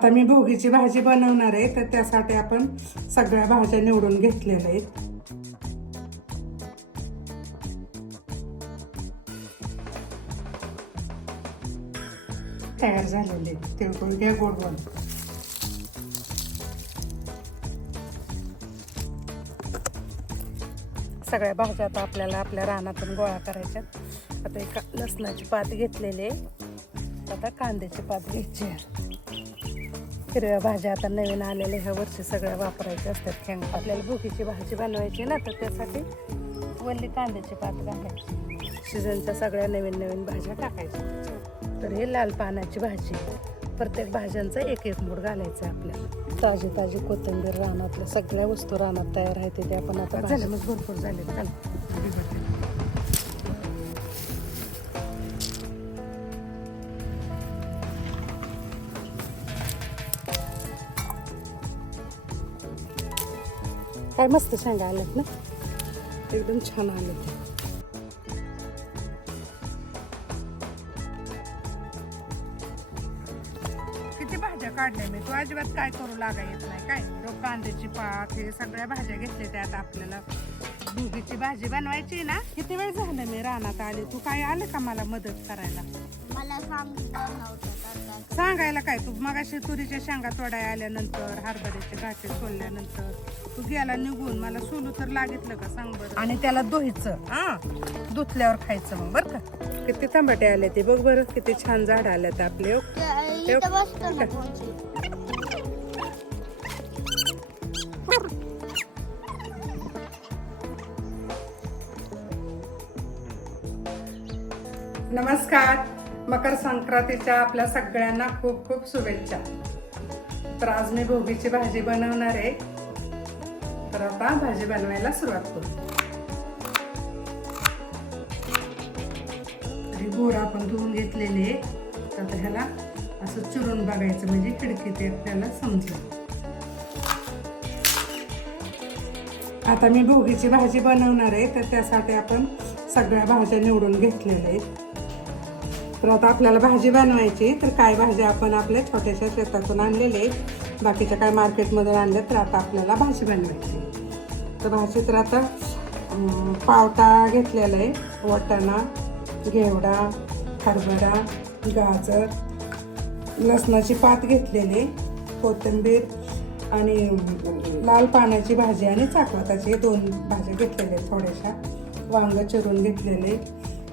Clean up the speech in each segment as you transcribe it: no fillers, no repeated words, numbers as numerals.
आता मी भोगीची भाजी बनवणार आहे, तर त्यासाठी आपण सगळ्या भाज्या निवडून घेतलेल्या आहेत. तयार झालेले तिळगुळ घ्या, गोड गोड. सगळ्या भाज्या आता आपल्याला आपल्या रानातून गोळा करायच्या. आता एक लसणाची पात घेतलेली आहे, आता कांद्याची पात घ्यायची आहे. हिरव्या भाज्या आता नवीन आलेल्या ह्या वर्षी सगळ्या वापरायच्या असतात. शेंग आपल्याला भोगीची भाजी बनवायची ना, तर त्यासाठी वल्ली कांद्याची पात घालायची. सीझनच्या सगळ्या नवीन नवीन भाज्या टाकायच्या. तर हे लाल पानाची भाजी, प्रत्येक भाज्यांचा एक एक मूठ घालायचं आहे आपल्याला. ताजी ताजी कोथिंबीर, रानातल्या सगळ्या वस्तू रानात तयार आहेत ते आपण आता झालं मग भरपूर झाले. काय मस्त शेंगा आल्यात ना, एकदम छान आले. किती भाज्या काढल्या मी, तू अजिबात काय करू लागा येत नाही काय. कांद्याची पात, हे सगळ्या भाज्या घेतल्या. त्यात आपल्याला भोगीची भाजी बनवायची ना. किती वेळ झालं मी रानात आले, तू काय आले का मला मदत करायला? मला सांगायला काय, तू मगाशी तुरीच्या शेंगा तोडाय आल्यानंतर, हरभऱ्याचे गाठी सोलल्यानंतर तू गेला निघून. मला सोलू तर लागितलं का सांग बरं. आणि त्याला धुयचं, हा धुतल्यावर खायचं मग बरं का. किती टमाटे आले ते बघ बरं, किती छान झाड आलेत आपले. नमस्कार, मकर संक्रांतीच्या आपल्या सगळ्यांना खूप खूप शुभेच्छा. तर आज मी भोगीची भाजी बनवणार आहे. तर आता भाजी बनवायला सुरुवात करू. बोर आपण धुवून घेतलेले, तर ह्याला असं चिरून बघायचं म्हणजे खिडकीत आपल्याला समजेल. आता मी भोगीची भाजी बनवणार आहे, तर त्यासाठी आपण सगळ्या भाज्या निवडून घेतलेल्या आहेत. तर आता आपल्याला भाजी बनवायची, तर काय भाज्या आपण आपल्या छोट्याशा शेतातून आणलेले, बाकीच्या काय मार्केटमधून आणल्या. तर आता आपल्याला भाजी बनवायची. तर भाजी तर आता पावटा घेतलेला आहे, वाटाणा, घेवडा, हरभरा, गाजर, लसणाची पात घेतलेली, कोथिंबीर आणि लाल पानाची भाजी आणि चाकवताची 2 भाज्या घेतलेल्या थोड्याशा. वांग चिरून घेतलेले,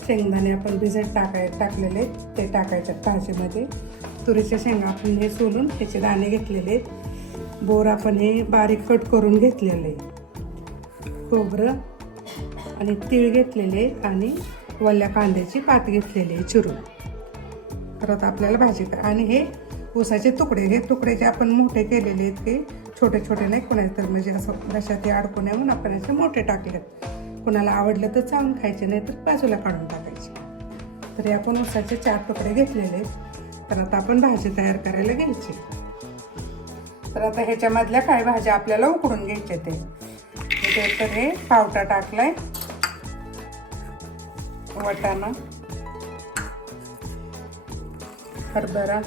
शेंगदाणे आपण भिजत टाकलेले ते टाकायच्या भाजीमध्ये. तुरीच्या शेंगा आपण हे सोलून त्याचे दाणे घेतलेले. बोर आपण हे बारीक कट करून घेतलेले. खोबरं आणि तीळ घेतलेले आणि वल्ल्या कांद्याची पात घेतलेली चिरून. परत आपल्याला भाजी आणि हे ऊसाचे तुकडे, हे तुकडे जे आपण मोठे केलेले आहेत ते छोटे छोटे नाही, कोणाचे तर म्हणजे असं घशात ते अडकून येऊन आपण असे मोठे टाकले. कोणाला आवडलं तर चावून खायचे, नाही तर बाजूला काढून टाकायचे. तर आपण ऊसाचे 4 तुकडे घेतलेले. तर आता आपण भाजी तयार करायला घ्यायची. तर आता ह्याच्यामधल्या काही भाज्या आपल्याला उकडून घ्यायच्या. ते तर हे पावटा टाकलाय, वाटाणा, हरभरा,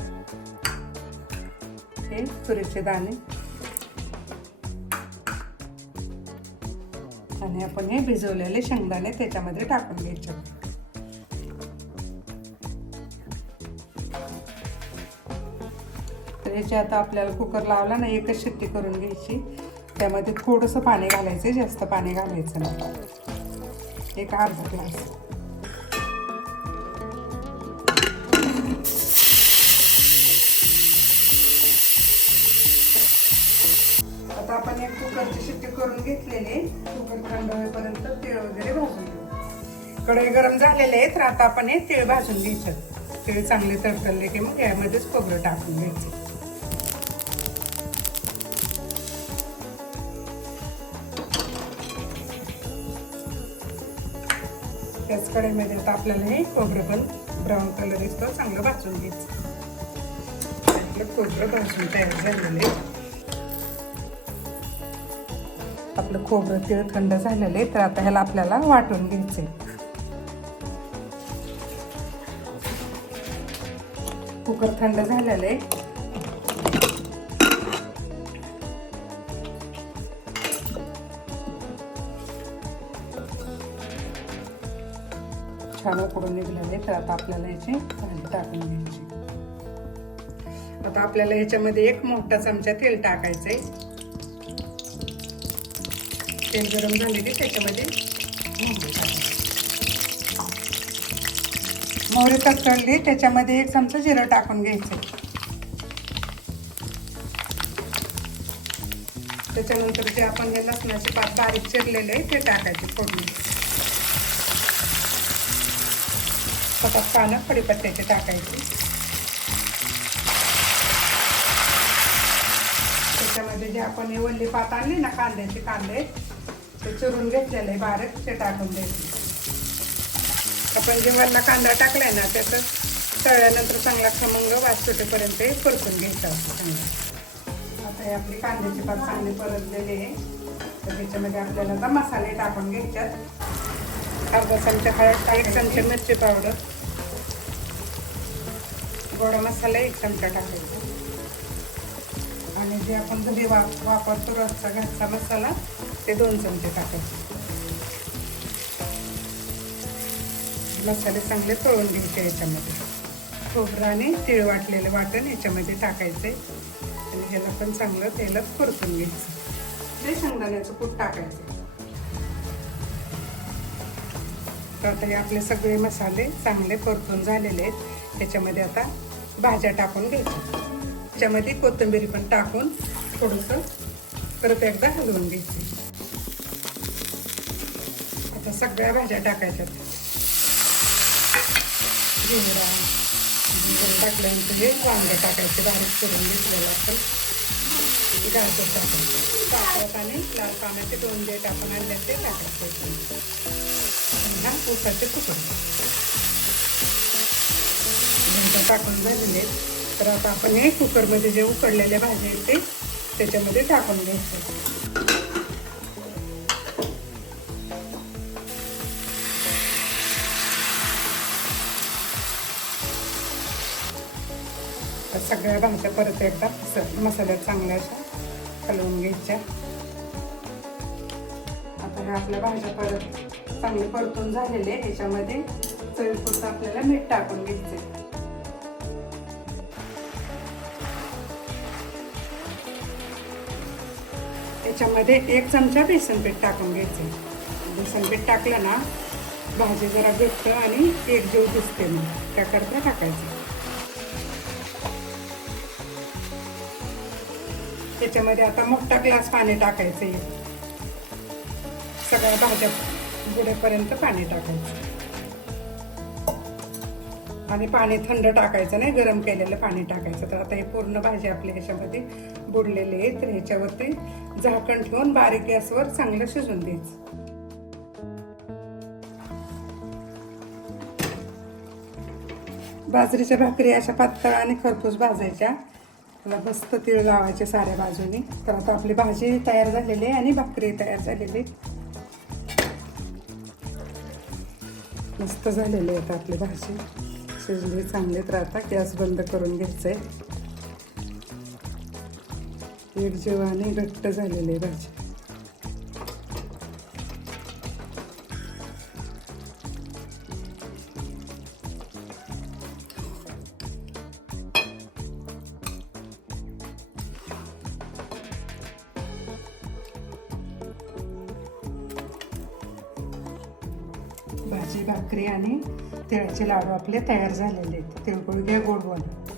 हे तुरीचे दाणे आणि आपण हे भिजवलेले शेंगदाणे त्याच्यामध्ये टाकून घ्यायचे. तर ह्याची आता आपल्याला कुकर लावला ना, एकच शिट्टी करून घ्यायची. त्यामध्ये थोडंसं पाणी घालायचं, जास्त पाणी घालायचं नाही, एक अर्धा ग्लास. आता आपण एक कुकरची शिट्टी करून घेतलेली. कुकर थंड होईपर्यंत तीळ वगैरे भाजून घेऊ. कढई गरम झालेले आहे, तर आता आपण हे तीळ भाजून घ्यायचे. तीळ चांगले तडतडले की मग यामध्येच खोबरं टाकून घ्यायचं. त्याच कढईमध्ये आता आपल्याला हे खोबरं पण ब्राऊन कलर येतो चांगलं भाजून घ्यायचं. आपलं खोबरं भाजून तयार झालेलं आहे. आपलं खोबरं तीळ थंड झालेलं आहे, तर आता ह्याला आपल्याला वाटून घ्यायचे. कुकर थंड झालेलं आहे. छान उकडून निघलेले. तर आता आपल्याला याची भाजी टाकून घ्यायची. आता आपल्याला याच्यामध्ये एक मोठा चमचा तेल टाकायचंय. तेल गरम झाले की त्याच्यामध्ये मोहरी टाकायची. मोहरी तळली त्याच्यामध्ये एक चमचा जिरं टाकून घ्यायचं. त्याच्यानंतर जे आपण हे लसणाचे पात बारीक चिरलेले आहे ते टाकायचे फोडणी. आता पानं कढीपत्त्याचे टाकायचे. त्याच्यामध्ये जे आपण हे वल्ली पात आणली ना कांद्याचे कांदे ते चिरून घेतलेले बारीक ते टाकून द्यायचे. आपण जे वल्ला कांदा टाकलाय ना त्याचं तळल्यानंतर चांगला खमंग वास सुटेपर्यंत परतून घ्यायचा असतो चांगला. आता हे आपली कांद्याची पात चांगली परतलेली आहे. तर त्याच्यामध्ये आपल्याला आता मसाले टाकून घ्यायच्यात. अर्धा चमचा हळद, 1 चमचा मिरची पावडर, गोडा मसाला 1 चमचा टाकायचा आणि जे आपण घरी वापरतो रोजचा घरचा मसाला ते 2 चमचे टाकायचे. मसाले चांगले तळून घ्यायचे. याच्यामध्ये खोबरं आणि तीळ वाटलेले वाटण याच्यामध्ये टाकायचे आणि ह्याला पण चांगलं तेलात परतून घ्यायचं. ते शेंगदाण्याचं कूट टाकायचं. तर आता हे आपले सगळे मसाले चांगले परतून झालेले आहेत. त्याच्यामध्ये आता भाज्या टाकून घ्यायच्या. त्याच्यामध्ये कोथिंबीर पण टाकून थोडंसं परत एकदा हलवून घ्यायची. आता सगळ्या भाज्या टाकायच्यात. जिरा टाकल्यानंतर हे वांगे टाकायचे बारीक करून घेतलेलं आपण. गाजर टाकायचं. साखर आणि लाल पाण्याचे 2 देठ आपण आणले ते टाकायचे. हा ऊसाचे तुकडे टाकून झालेले. तर आता आपण हे कुकरमध्ये जे उकडलेल्या भाज्या आहेत ते त्याच्यामध्ये टाकून घ्यायचं. सगळ्या भाज्या परत एकदा मसाल्यात चांगल्या अशा हलवून घ्यायच्या. आता ह्या आपल्या भाज्या परत चांगले परतून झालेले. ह्याच्यामध्ये चवीपुरतं आपल्याला मीठ टाकून घ्यायचे. त्याच्यामध्ये 1 चमचा बेसन पीठ टाकून घ्यायचे. बेसन पीठ टाकलं ना भाजी जरा घट्ट आणि एकजीव दिसते. मग त्याकरता टाकायचं. त्याच्यामध्ये आता मोठा ग्लास पाणी टाकायचं. सगळ्या भाज्या बुडेपर्यंत पाणी टाकायचं आणि पाणी थंड टाकायचं नाही, गरम केलेलं पाणी टाकायचं. तर आता हे पूर्ण भाजी आपल्या ह्याच्यामध्ये बुडलेली आहे. तर ह्याच्यावरती झाकण ठेवून बारीक गॅसवर चांगलं शिजून द्यायचं. बाजरीच्या भाकरी अशा पातळ आणि खरपूस भाजायच्या. त्याला मस्त तीळ लावायचे साऱ्या बाजूनी. तर आता आपली भाजी तयार झालेली आहे आणि भाकरी तयार झालेली. मस्त झालेली आहे आपली भाजी. शिजली चांगली. तर आता गॅस बंद करून घ्यायचंय. एकजीव आणि घट्ट झालेली आहे भाजी. भाजी, भाकरी आणि तिळाचे लाडू आपले तयार झालेले आहेत. तिळगुळ घ्या, गोड बनवा.